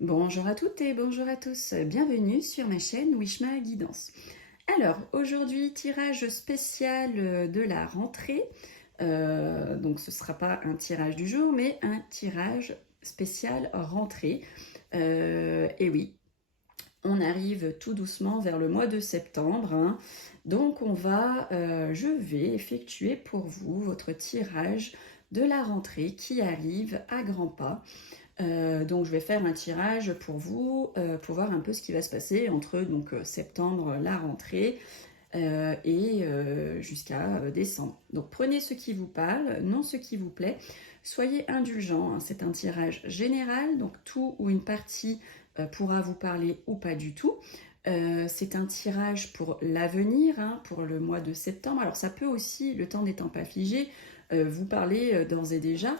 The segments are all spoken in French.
Bonjour à toutes et bonjour à tous, bienvenue sur ma chaîne Wishma Guidance. Alors aujourd'hui tirage spécial de la rentrée, donc ce ne sera pas un tirage du jour mais un tirage spécial rentrée. Et oui, on arrive tout doucement vers le mois de septembre, hein. Donc je vais effectuer pour vous votre tirage de la rentrée qui arrive à grands pas. Donc je vais faire un tirage pour vous, pour voir un peu ce qui va se passer entre septembre, la rentrée, et jusqu'à décembre. Donc prenez ce qui vous parle, non ce qui vous plaît. Soyez indulgents, hein. C'est un tirage général, donc tout ou une partie pourra vous parler ou pas du tout. C'est un tirage pour l'avenir, hein, pour le mois de septembre. Alors ça peut aussi, le temps n'étant pas figé, vous parler d'ores et déjà,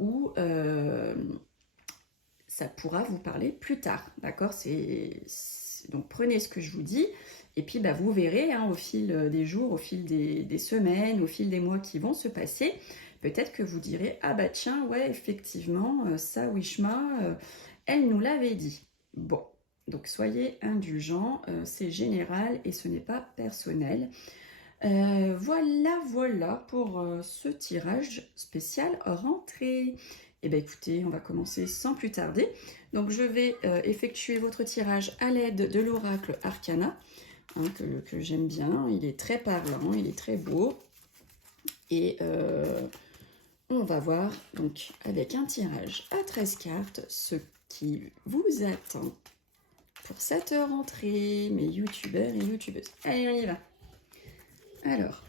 ou ça pourra vous parler plus tard, d'accord. Donc prenez ce que je vous dis, et puis vous verrez, hein, au fil des jours, au fil des semaines, au fil des mois qui vont se passer, peut-être que vous direz, ah bah tiens, ouais, effectivement, ça, Wishma, elle nous l'avait dit. Bon, donc soyez indulgents, c'est général et ce n'est pas personnel. Voilà pour ce tirage spécial rentrée. Et bien écoutez, on va commencer sans plus tarder. Donc je vais effectuer votre tirage à l'aide de l'oracle Arcana, hein, que j'aime bien. Il est très parlant, il est très beau. Et on va voir donc avec un tirage à 13 cartes ce qui vous attend pour cette rentrée, mes youtubeurs et youtubeuses. Allez, on y va. Alors,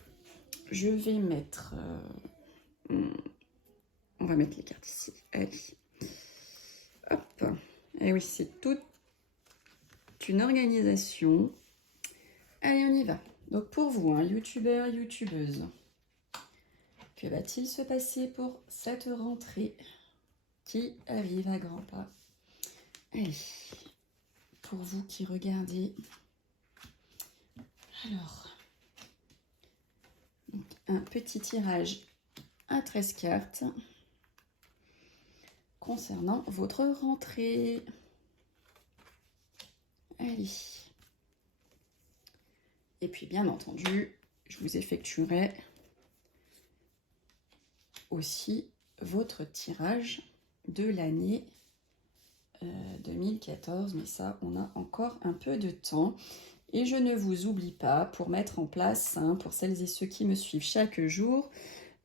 je vais mettre... on va mettre les cartes ici. Allez. Hop. Et oui, c'est toute une organisation. Allez, on y va. Donc pour vous, hein, youtubeurs, youtubeuses, que va-t-il se passer pour cette rentrée qui arrive à grands pas? Allez, pour vous qui regardez. Alors, un petit tirage à 13 cartes concernant votre rentrée. Allez. Et puis bien entendu, je vous effectuerai aussi votre tirage de l'année 2014, mais ça, on a encore un peu de temps. Et je ne vous oublie pas, pour mettre en place, hein, pour celles et ceux qui me suivent chaque jour,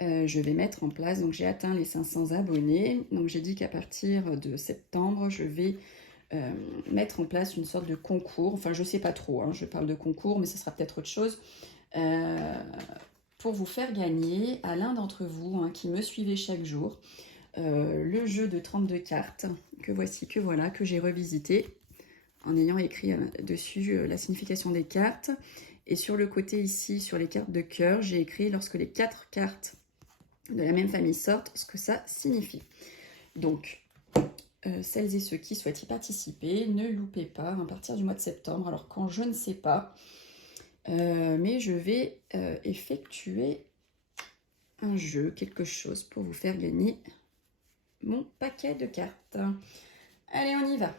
je vais mettre en place, donc j'ai atteint les 500 abonnés, donc j'ai dit qu'à partir de septembre, je vais mettre en place une sorte de concours, enfin je sais pas trop, hein, je parle de concours, mais ce sera peut-être autre chose, pour vous faire gagner à l'un d'entre vous, hein, qui me suivez chaque jour, le jeu de 32 cartes, que voici, que voilà, que j'ai revisité, en ayant écrit dessus la signification des cartes, et sur le côté ici, sur les cartes de cœur, j'ai écrit lorsque les 4 cartes de la même famille sortent, ce que ça signifie. Donc, celles et ceux qui souhaitent y participer, ne loupez pas à partir du mois de septembre. Alors quand je ne sais pas, mais je vais effectuer un jeu, quelque chose pour vous faire gagner mon paquet de cartes. Allez, on y va.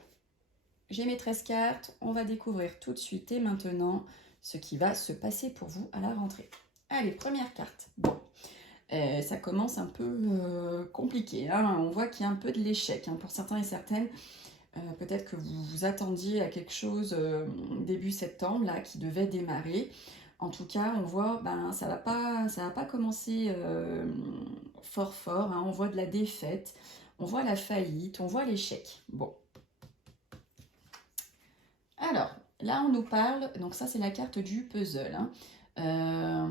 J'ai mes 13 cartes, on va découvrir tout de suite et maintenant ce qui va se passer pour vous à la rentrée. Allez, première carte. Bon. Ça commence un peu compliqué, hein. On voit qu'il y a un peu de l'échec, hein, pour certains et certaines. Peut-être que vous vous attendiez à quelque chose début septembre, là, qui devait démarrer. En tout cas, on voit, ça va pas commencer fort, hein. On voit de la défaite, on voit la faillite, on voit l'échec. Bon. Alors, là, on nous parle, donc ça, c'est la carte du puzzle, hein.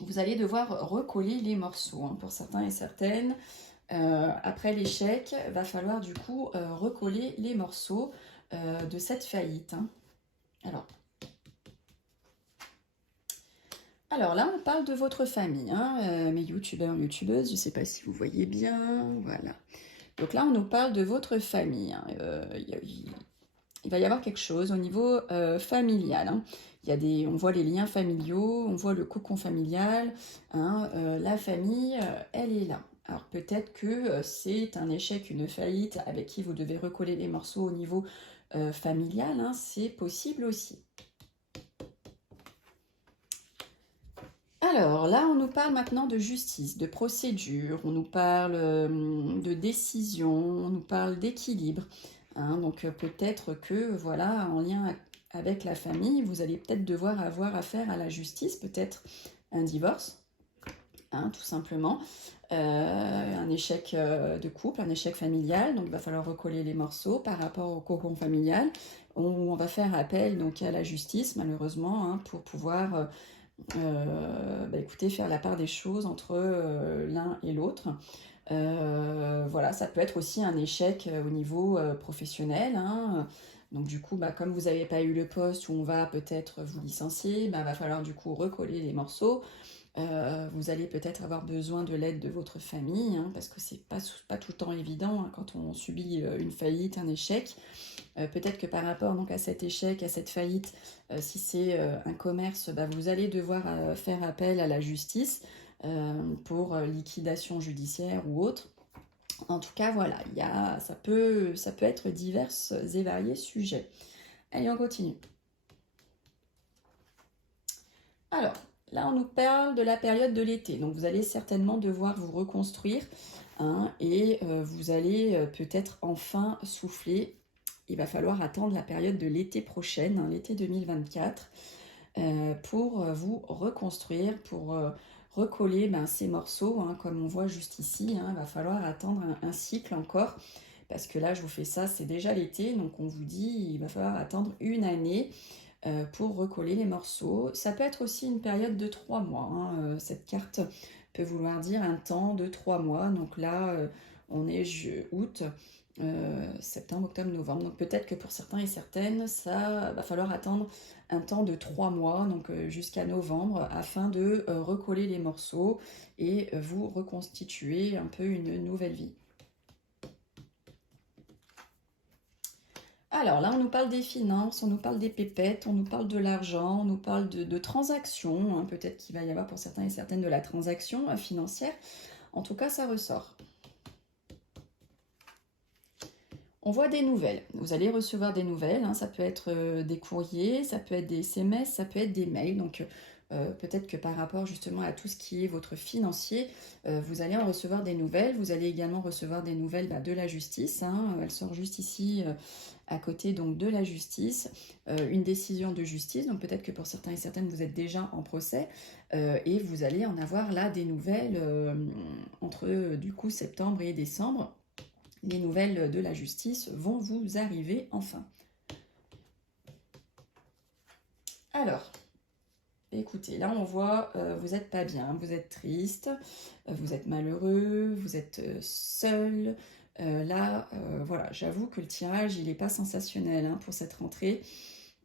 Vous allez devoir recoller les morceaux, hein, pour certains et certaines. Après l'échec, va falloir du coup recoller les morceaux de cette faillite, hein. Alors là, on parle de votre famille, hein, mes youtubeurs, youtubeuses, je ne sais pas si vous voyez bien, voilà. Donc là, on nous parle de votre famille, hein. Il va y avoir quelque chose au niveau familial, hein. On voit les liens familiaux, on voit le cocon familial, hein, la famille, elle est là. Alors peut-être que c'est un échec, une faillite avec qui vous devez recoller les morceaux au niveau familial, hein, c'est possible aussi. Alors là, on nous parle maintenant de justice, de procédure, on nous parle de décision, on nous parle d'équilibre. Hein, donc peut-être que, voilà, en lien avec la famille, vous allez peut-être devoir avoir affaire à la justice, peut-être un divorce, hein, tout simplement. Un échec de couple, un échec familial, donc il va falloir recoller les morceaux par rapport au cocon familial. On va faire appel donc à la justice, malheureusement, hein, pour pouvoir écoutez, faire la part des choses entre l'un et l'autre. Voilà, ça peut être aussi un échec au niveau professionnel, hein. Donc du coup, comme vous n'avez pas eu le poste où on va peut-être vous licencier, va falloir du coup recoller les morceaux. Vous allez peut-être avoir besoin de l'aide de votre famille, hein, parce que c'est pas tout le temps évident, hein, quand on subit une faillite, un échec. Peut-être que par rapport donc, à cet échec, à cette faillite, si c'est un commerce, vous allez devoir faire appel à la justice pour liquidation judiciaire ou autre. En tout cas, voilà, ça peut être divers et variés sujets. Allez, on continue. Alors, là, on nous parle de la période de l'été. Donc, vous allez certainement devoir vous reconstruire, hein, et vous allez peut-être enfin souffler. Il va falloir attendre la période de l'été prochaine, hein, l'été 2024, pour vous reconstruire, pour recoller ces morceaux, hein, comme on voit juste ici. Hein, il va falloir attendre un cycle encore, parce que là, je vous fais ça, c'est déjà l'été, donc on vous dit il va falloir attendre une année pour recoller les morceaux. Ça peut être aussi une période de 3 mois. Hein. Cette carte peut vouloir dire un temps de 3 mois. Donc là, on est août, septembre, octobre, novembre. Donc peut-être que pour certains et certaines, ça va falloir attendre un temps de 3 mois, donc jusqu'à novembre, afin de recoller les morceaux et vous reconstituer un peu une nouvelle vie. Alors là, on nous parle des finances, on nous parle des pépettes, on nous parle de l'argent, on nous parle de transactions. Hein. Peut-être qu'il va y avoir pour certains et certaines de la transaction financière. En tout cas, ça ressort. On voit des nouvelles. Vous allez recevoir des nouvelles. Hein. Ça peut être des courriers, ça peut être des SMS, ça peut être des mails. Donc peut-être que par rapport justement à tout ce qui est votre financier, vous allez en recevoir des nouvelles. Vous allez également recevoir des nouvelles de la justice. Hein. Elle sort juste ici à côté donc de la justice, une décision de justice. Donc peut-être que pour certains et certaines, vous êtes déjà en procès et vous allez en avoir là des nouvelles entre du coup septembre et décembre. Les nouvelles de la justice vont vous arriver enfin. Alors, écoutez, là on voit, vous n'êtes pas bien, vous êtes triste, vous êtes malheureux, vous êtes seul. Là, voilà, j'avoue que le tirage, il n'est pas sensationnel pour cette rentrée.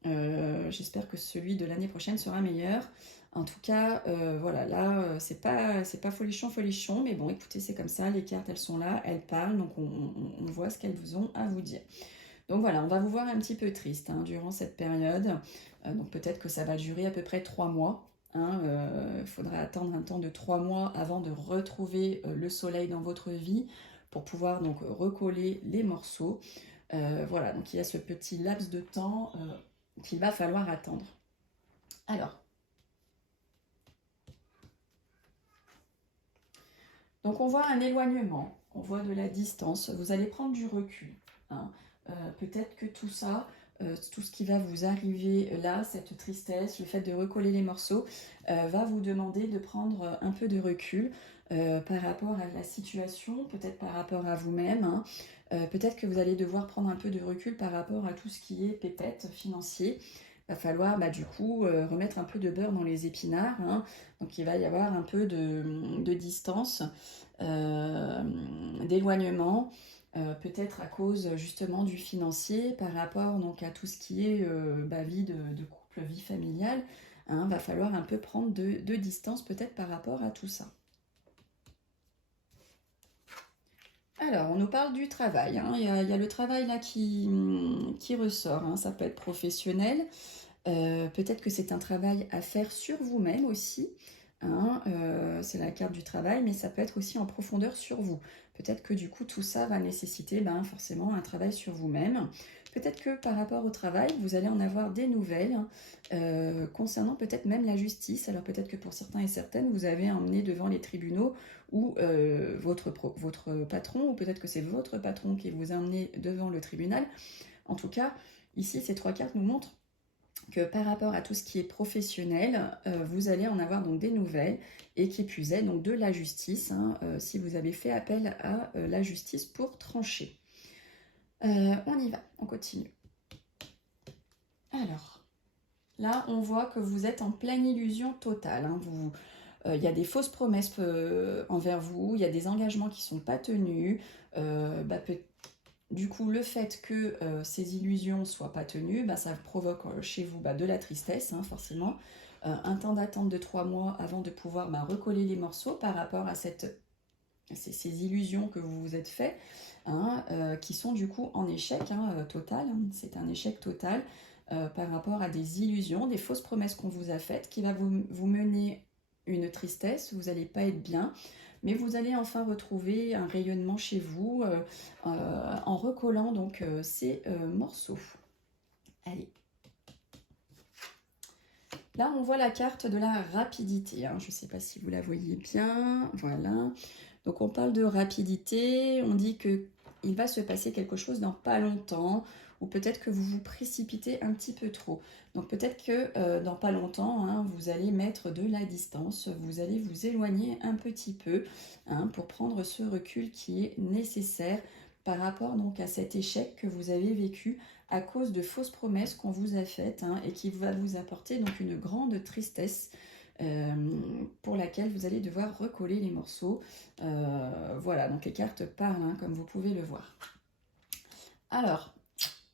J'espère que celui de l'année prochaine sera meilleur. En tout cas, voilà, là, c'est pas folichon, mais bon, écoutez, c'est comme ça, les cartes, elles sont là, elles parlent, donc on voit ce qu'elles vous ont à vous dire. Donc voilà, on va vous voir un petit peu triste durant cette période. Donc peut-être que ça va durer à peu près 3 mois. Il faudra attendre un temps de 3 mois avant de retrouver le soleil dans votre vie pour pouvoir donc recoller les morceaux. Voilà, donc il y a ce petit laps de temps qu'il va falloir attendre. Alors, donc on voit un éloignement, on voit de la distance, vous allez prendre du recul. Hein. Peut-être que tout ça, tout ce qui va vous arriver là, cette tristesse, le fait de recoller les morceaux, va vous demander de prendre un peu de recul par rapport à la situation, peut-être par rapport à vous-même. Hein. Peut-être que vous allez devoir prendre un peu de recul par rapport à tout ce qui est pépette financier. Il va falloir du coup remettre un peu de beurre dans les épinards. Hein. Donc il va y avoir un peu de distance, d'éloignement. Peut-être à cause justement du financier par rapport donc, à tout ce qui est vie de couple, vie familiale. Hein, va falloir un peu prendre de distance peut-être par rapport à tout ça. Alors, on nous parle du travail. Hein. Il y a le travail là qui ressort. Hein. Ça peut être professionnel. Peut-être que c'est un travail à faire sur vous-même aussi. hein, c'est la carte du travail, mais ça peut être aussi en profondeur sur vous. Peut-être que du coup, tout ça va nécessiter forcément un travail sur vous-même. Peut-être que par rapport au travail, vous allez en avoir des nouvelles concernant peut-être même la justice. Alors peut-être que pour certains et certaines, vous avez emmené devant les tribunaux ou votre patron, ou peut-être que c'est votre patron qui vous a emmené devant le tribunal. En tout cas, ici, ces 3 cartes nous montrent que par rapport à tout ce qui est professionnel, vous allez en avoir donc des nouvelles, et qui plus est donc de la justice, hein, si vous avez fait appel à la justice pour trancher. On y va, on continue. Alors, là on voit que vous êtes en pleine illusion totale, hein. Il y a des fausses promesses envers vous, il y a des engagements qui ne sont pas tenus, du coup, le fait que ces illusions ne soient pas tenues, ça provoque chez vous de la tristesse, hein, forcément. Un temps d'attente de 3 mois avant de pouvoir recoller les morceaux par rapport à ces illusions que vous vous êtes fait, hein, qui sont du coup en échec total. Hein. C'est un échec total par rapport à des illusions, des fausses promesses qu'on vous a faites, qui va vous mener une tristesse, vous n'allez pas être bien. Mais vous allez enfin retrouver un rayonnement chez vous en recollant donc ces morceaux. Allez. Là, on voit la carte de la rapidité. Hein. Je ne sais pas si vous la voyez bien. Voilà. Donc, on parle de rapidité. On dit qu'il va se passer quelque chose dans pas longtemps, ou peut-être que vous vous précipitez un petit peu trop. Donc peut-être que dans pas longtemps, hein, vous allez mettre de la distance, vous allez vous éloigner un petit peu, hein, pour prendre ce recul qui est nécessaire par rapport donc à cet échec que vous avez vécu à cause de fausses promesses qu'on vous a faites, hein, et qui va vous apporter donc une grande tristesse. Pour laquelle vous allez devoir recoller les morceaux. Voilà, donc les cartes parlent, hein, comme vous pouvez le voir. Alors,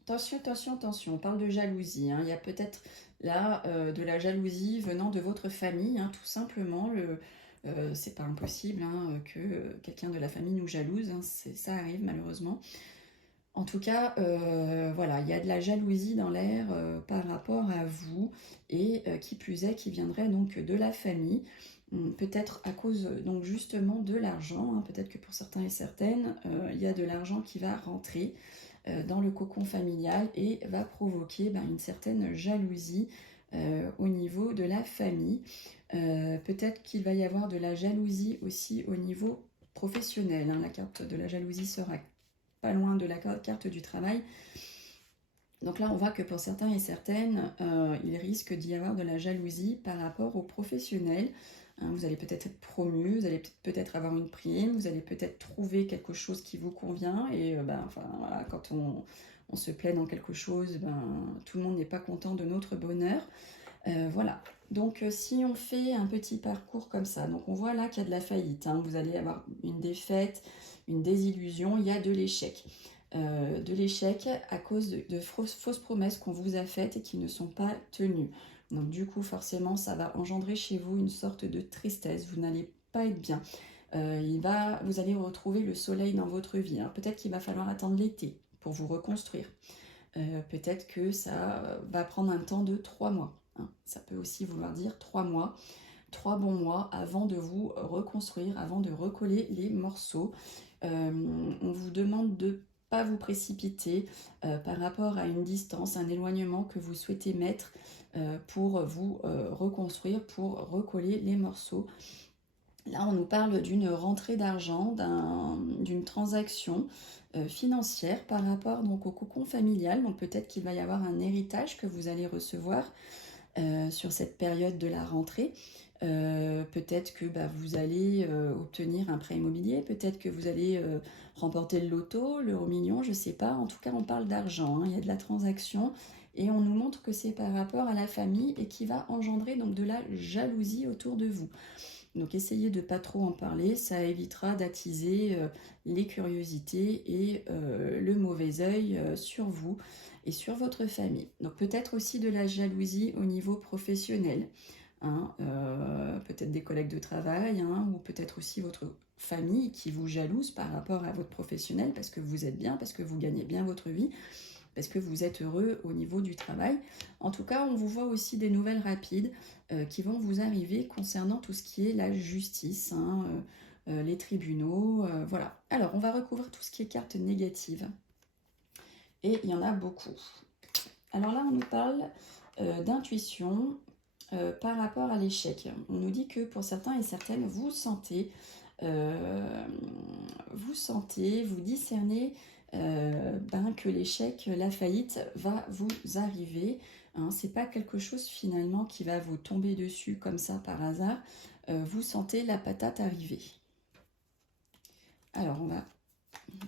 attention, attention, attention, on parle de jalousie. Hein. Il y a peut-être là de la jalousie venant de votre famille, hein, tout simplement. C'est pas impossible hein, que quelqu'un de la famille nous jalouse, hein, ça arrive malheureusement. En tout cas, voilà, il y a de la jalousie dans l'air par rapport à vous, et qui plus est, qui viendrait donc de la famille, peut-être à cause donc justement de l'argent, hein, peut-être que pour certains et certaines, il y a de l'argent qui va rentrer dans le cocon familial et va provoquer une certaine jalousie au niveau de la famille. Peut-être qu'il va y avoir de la jalousie aussi au niveau professionnel, hein. La carte de la jalousie sera pas loin de la carte du travail. Donc là, on voit que pour certains et certaines, il risque d'y avoir de la jalousie par rapport aux professionnels. Hein, vous allez peut-être être promu, vous allez peut-être avoir une prime, vous allez peut-être trouver quelque chose qui vous convient. Et voilà, quand on se plaît dans quelque chose, tout le monde n'est pas content de notre bonheur. Voilà. Donc si on fait un petit parcours comme ça, donc on voit là qu'il y a de la faillite. Hein, vous allez avoir une défaite, une désillusion, il y a de l'échec. De l'échec à cause de fausses promesses qu'on vous a faites et qui ne sont pas tenues. Donc du coup, forcément, ça va engendrer chez vous une sorte de tristesse. Vous n'allez pas être bien. Vous allez retrouver le soleil dans votre vie. Alors, peut-être qu'il va falloir attendre l'été pour vous reconstruire. Peut-être que ça va prendre un temps de 3 mois. Hein. Ça peut aussi vouloir dire 3 mois. 3 bons mois avant de vous reconstruire, avant de recoller les morceaux. On vous demande de pas vous précipiter par rapport à une distance, un éloignement que vous souhaitez mettre pour vous reconstruire, pour recoller les morceaux. Là, on nous parle d'une rentrée d'argent, d'une transaction financière par rapport donc au cocon familial. Donc peut-être qu'il va y avoir un héritage que vous allez recevoir sur cette période de la rentrée. Peut-être que vous allez obtenir un prêt immobilier, peut-être que vous allez remporter le loto, l'euro-million, je ne sais pas. En tout cas, on parle d'argent, hein, il y a de la transaction, et on nous montre que c'est par rapport à la famille et qui va engendrer donc de la jalousie autour de vous. Donc essayez de ne pas trop en parler, ça évitera d'attiser les curiosités et le mauvais œil sur vous et sur votre famille. Donc peut-être aussi de la jalousie au niveau professionnel. Hein, peut-être des collègues de travail, hein, ou peut-être aussi votre famille qui vous jalouse par rapport à votre professionnel parce que vous êtes bien, parce que vous gagnez bien votre vie. parce que vous êtes heureux au niveau du travail. En tout cas, on vous voit aussi des nouvelles rapides qui vont vous arriver concernant tout ce qui est la justice, hein, les tribunaux, voilà. Alors, on va recouvrir tout ce qui est cartes négatives. Et il y en a beaucoup. Alors là, on nous parle d'intuition par rapport à l'échec. On nous dit que pour certains et certaines, vous vous discernez que l'échec, la faillite va vous arriver. Hein, c'est pas quelque chose finalement qui va vous tomber dessus comme ça par hasard. Vous sentez la patate arriver. Alors, on va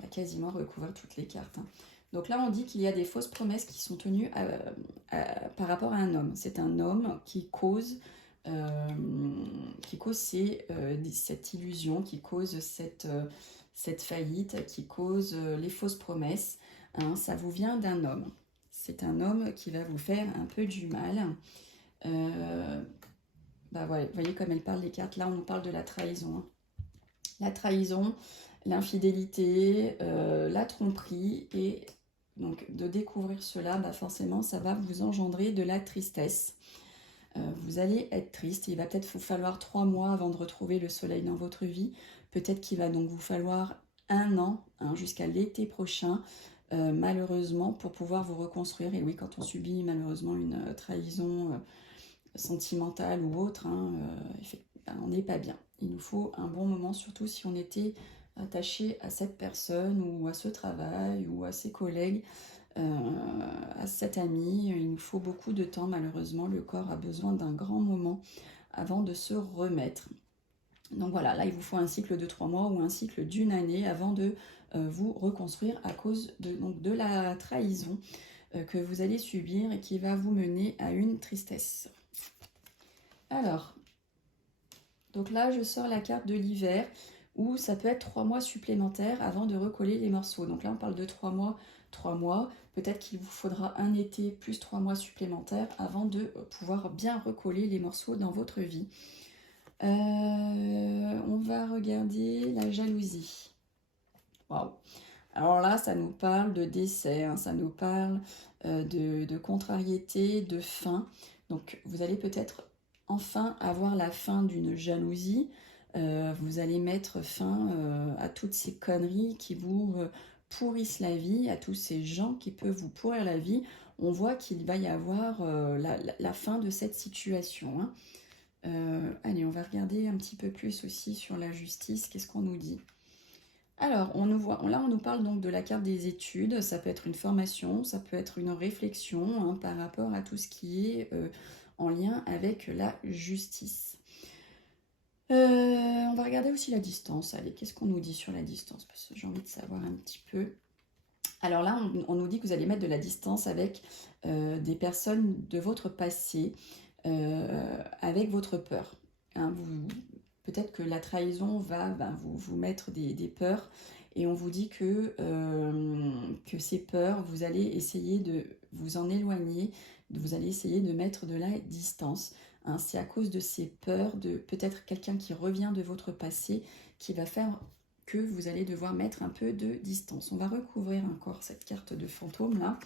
quasiment recouvrir toutes les cartes. Hein. Donc là, on dit qu'il y a des fausses promesses qui sont tenues par rapport à un homme. C'est un homme qui cause cette illusion, qui cause cette faillite, qui cause les fausses promesses. Hein, ça vous vient d'un homme. C'est un homme qui va vous faire un peu du mal. Ouais, vous voyez comme elle parle les cartes. Là, on nous parle de la trahison. Hein. La trahison, l'infidélité, la tromperie. Et donc, de découvrir cela, forcément, ça va vous engendrer de la tristesse. Vous allez être triste. Il va peut-être vous falloir 3 mois avant de retrouver le soleil dans votre vie. Peut-être qu'il va donc vous falloir 1 an, hein, jusqu'à l'été prochain, malheureusement, pour pouvoir vous reconstruire. Et oui, quand on subit malheureusement une trahison sentimentale ou autre, hein, on n'est pas bien. Il nous faut un bon moment, surtout si on était attaché à cette personne ou à ce travail ou à ses collègues. À cet ami, il nous faut beaucoup de temps, malheureusement, le corps a besoin d'un grand moment avant de se remettre. Donc voilà, là il vous faut un cycle de 3 mois ou un cycle d'1 année avant de vous reconstruire à cause de la trahison que vous allez subir et qui va vous mener à une tristesse. Alors, donc là je sors la carte de l'hiver où ça peut être 3 mois supplémentaires avant de recoller les morceaux. Donc là on parle de 3 mois. Peut-être qu'il vous faudra un été plus 3 mois supplémentaires avant de pouvoir bien recoller les morceaux dans votre vie. On va regarder la jalousie. Waouh! Alors là, ça nous parle de décès, hein, ça nous parle de contrariété, de fin. Donc vous allez peut-être enfin avoir la fin d'une jalousie. Vous allez mettre fin à toutes ces conneries qui vous pourrissent la vie, à tous ces gens qui peuvent vous pourrir la vie. On voit qu'il va y avoir la fin de cette situation. Hein. Allez, on va regarder un petit peu plus aussi sur la justice. Qu'est-ce qu'on nous dit? Alors, là, on nous parle donc de la carte des études. Ça peut être une formation, ça peut être une réflexion, hein, par rapport à tout ce qui est en lien avec la justice. On va regarder aussi la distance. Allez, qu'est-ce qu'on nous dit sur la distance? Parce que j'ai envie de savoir un petit peu. Alors là, on nous dit que vous allez mettre de la distance avec des personnes de votre passé, avec votre peur. Hein, peut-être que la trahison va vous mettre des peurs et on vous dit que ces peurs, vous allez essayer de vous en éloigner, vous allez essayer de mettre de la distance. Hein, c'est à cause de ces peurs, de peut-être quelqu'un qui revient de votre passé qui va faire que vous allez devoir mettre un peu de distance. On va recouvrir encore cette carte de fantôme là.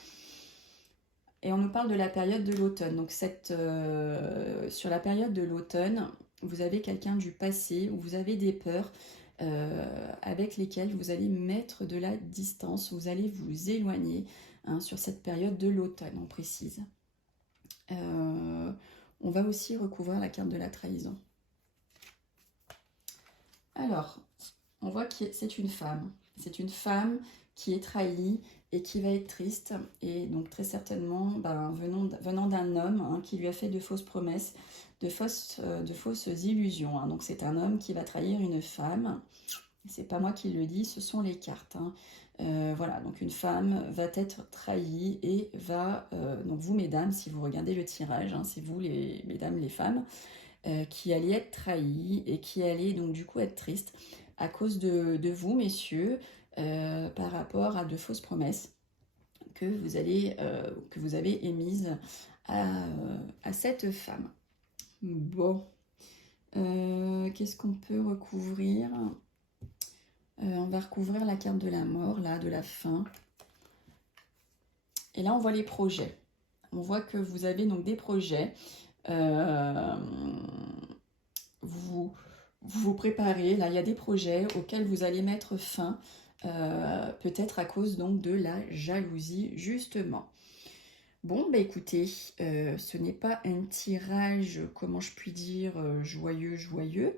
Et on nous parle de la période de l'automne. Donc sur la période de l'automne, vous avez quelqu'un du passé où vous avez des peurs avec lesquelles vous allez mettre de la distance, vous allez vous éloigner, hein, sur cette période de l'automne, on précise. On va aussi recouvrir la carte de la trahison. Alors, on voit que c'est une femme. C'est une femme qui est trahie et qui va être triste. Et donc très certainement, venant d'un homme, hein, qui lui a fait de fausses promesses, de fausses illusions. Hein. Donc c'est un homme qui va trahir une femme. C'est pas moi qui le dis, ce sont les cartes. Hein. Voilà, donc une femme va être trahie et va... donc vous, mesdames, si vous regardez le tirage, hein, c'est vous, les mesdames, les femmes, qui allez être trahies et qui allez donc du coup être triste à cause de vous, messieurs, par rapport à de fausses promesses que vous avez émises à cette femme. Bon, qu'est-ce qu'on peut recouvrir? On va recouvrir la carte de la mort, là, de la fin. Et là, on voit les projets. On voit que vous avez donc des projets. Vous vous préparez. Là, il y a des projets auxquels vous allez mettre fin. Peut-être à cause donc de la jalousie, justement. Bon, bah écoutez, ce n'est pas un tirage, comment je puis dire, joyeux, joyeux.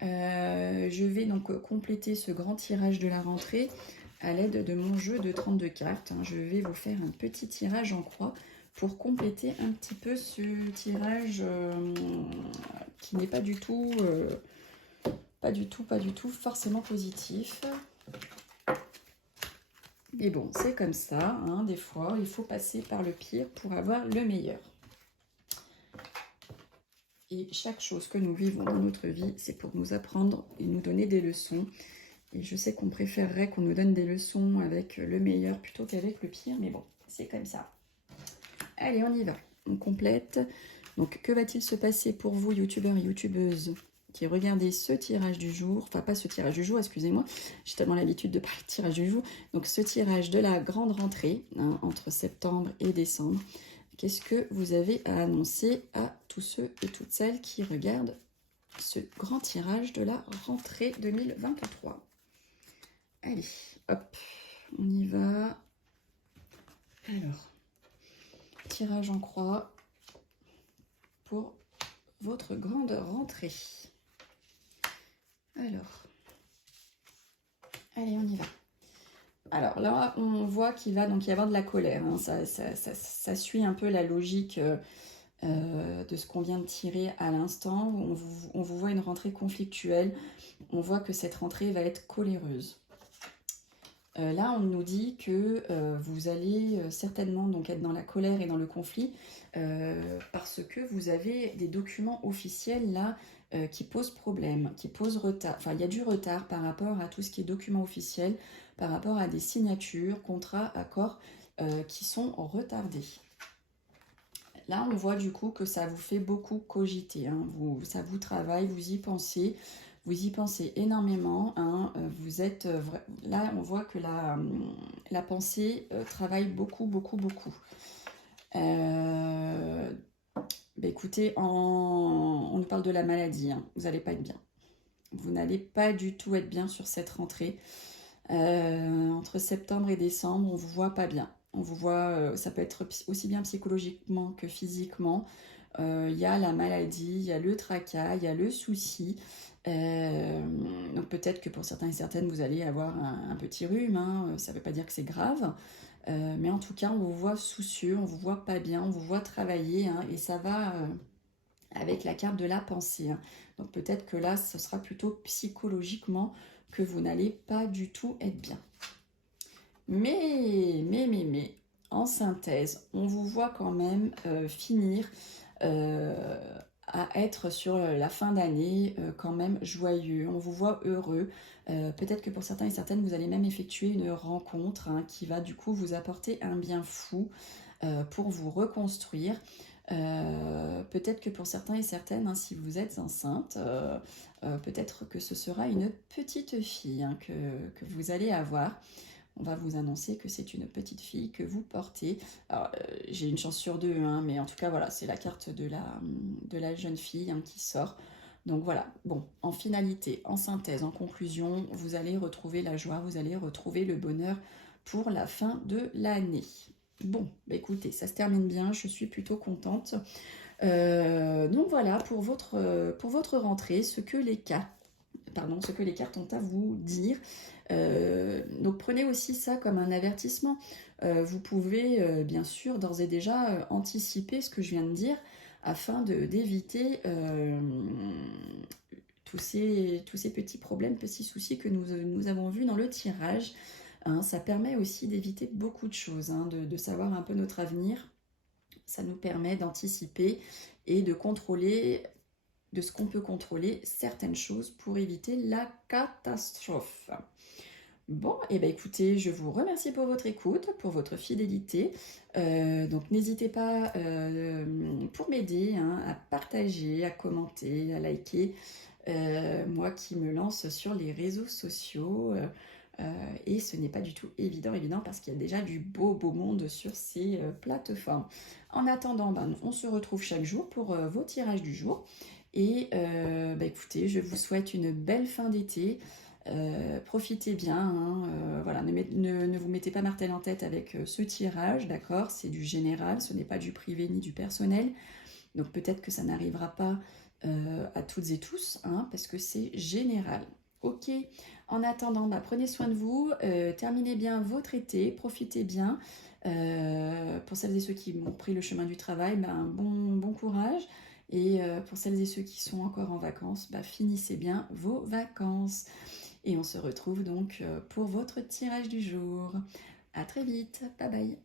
Je vais donc compléter ce grand tirage de la rentrée à l'aide de mon jeu de 32 cartes. Je vais vous faire un petit tirage en croix pour compléter un petit peu ce tirage qui n'est pas du tout, pas du tout forcément positif. Mais bon, c'est comme ça, hein, des fois, il faut passer par le pire pour avoir le meilleur. Et chaque chose que nous vivons dans notre vie, c'est pour nous apprendre et nous donner des leçons. Et je sais qu'on préférerait qu'on nous donne des leçons avec le meilleur plutôt qu'avec le pire, mais bon, c'est comme ça. Allez, on y va. On complète. Donc, que va-t-il se passer pour vous, youtubeurs et youtubeuses, qui regardez ce tirage du jour, enfin pas ce tirage du jour, excusez-moi, j'ai tellement l'habitude de parler de tirage du jour, donc ce tirage de la grande rentrée, hein, entre septembre et décembre, qu'est-ce que vous avez à annoncer à tous ceux et toutes celles qui regardent ce grand tirage de la rentrée 2023? Allez, hop, on y va. Alors, tirage en croix pour votre grande rentrée. Alors, allez, on y va. Alors là, on voit qu'il va donc y avoir de la colère. Hein. Ça suit un peu la logique de ce qu'on vient de tirer à l'instant. On vous voit une rentrée conflictuelle. On voit que cette rentrée va être coléreuse. Là, on nous dit que vous allez certainement donc être dans la colère et dans le conflit parce que vous avez des documents officiels là qui posent problème, qui posent retard. Enfin, il y a du retard par rapport à tout ce qui est documents officiels, par rapport à des signatures, contrats, accords qui sont retardés. Là, on voit du coup que ça vous fait beaucoup cogiter, hein. Ça vous travaille, vous y pensez. Vous y pensez énormément, hein. Vous êtes là, on voit que la pensée travaille beaucoup, beaucoup, beaucoup. Bah écoutez, on nous parle de la maladie, hein. Vous n'allez pas être bien. Vous n'allez pas du tout être bien sur cette rentrée. Entre septembre et décembre, on vous voit pas bien. On vous voit, ça peut être aussi bien psychologiquement que physiquement. Il y a la maladie, il y a le tracas, il y a le souci. Donc peut-être que pour certains et certaines, vous allez avoir un petit rhume, hein, ça ne veut pas dire que c'est grave, mais en tout cas, on vous voit soucieux, on vous voit pas bien, on vous voit travailler, hein, et ça va avec la carte de la pensée. Hein. Donc peut-être que là, ce sera plutôt psychologiquement que vous n'allez pas du tout être bien. Mais, en synthèse, on vous voit quand même finir à être sur la fin d'année quand même joyeux, on vous voit heureux. Peut-être que pour certains et certaines, vous allez même effectuer une rencontre hein, qui va du coup vous apporter un bien fou pour vous reconstruire. Peut-être que pour certains et certaines, hein, si vous êtes enceinte, peut-être que ce sera une petite fille hein, que vous allez avoir. On va vous annoncer que c'est une petite fille que vous portez. Alors, j'ai une chance sur deux, hein, mais en tout cas, voilà, c'est la carte de la jeune fille hein, qui sort. Donc voilà, bon, en finalité, en synthèse, en conclusion, vous allez retrouver la joie, vous allez retrouver le bonheur pour la fin de l'année. Bon, bah écoutez, ça se termine bien, je suis plutôt contente. Donc voilà, pour votre rentrée, ce que les cartes ont à vous dire. Donc prenez aussi ça comme un avertissement. Vous pouvez bien sûr d'ores et déjà anticiper ce que je viens de dire afin d'éviter tous ces petits problèmes, petits soucis que nous avons vus dans le tirage. Hein, ça permet aussi d'éviter beaucoup de choses, hein, de savoir un peu notre avenir. Ça nous permet d'anticiper et de contrôler de ce qu'on peut contrôler certaines choses pour éviter la catastrophe. Bon, et bien écoutez, je vous remercie pour votre écoute, pour votre fidélité. Donc n'hésitez pas pour m'aider hein, à partager, à commenter, à liker. Moi qui me lance sur les réseaux sociaux, Et ce n'est pas du tout évident parce qu'il y a déjà du beau monde sur ces plateformes. En attendant, on se retrouve chaque jour pour vos tirages du jour. Et écoutez, je vous souhaite une belle fin d'été. Profitez bien, hein, voilà, ne vous mettez pas martel en tête avec ce tirage, d'accord? C'est du général, ce n'est pas du privé ni du personnel. Donc peut-être que ça n'arrivera pas à toutes et tous, hein, parce que c'est général. Ok, en attendant, prenez soin de vous, terminez bien votre été, profitez bien. Pour celles et ceux qui ont pris le chemin du travail, bon courage. Et pour celles et ceux qui sont encore en vacances, finissez bien vos vacances. Et on se retrouve donc pour votre tirage du jour. À très vite, bye bye.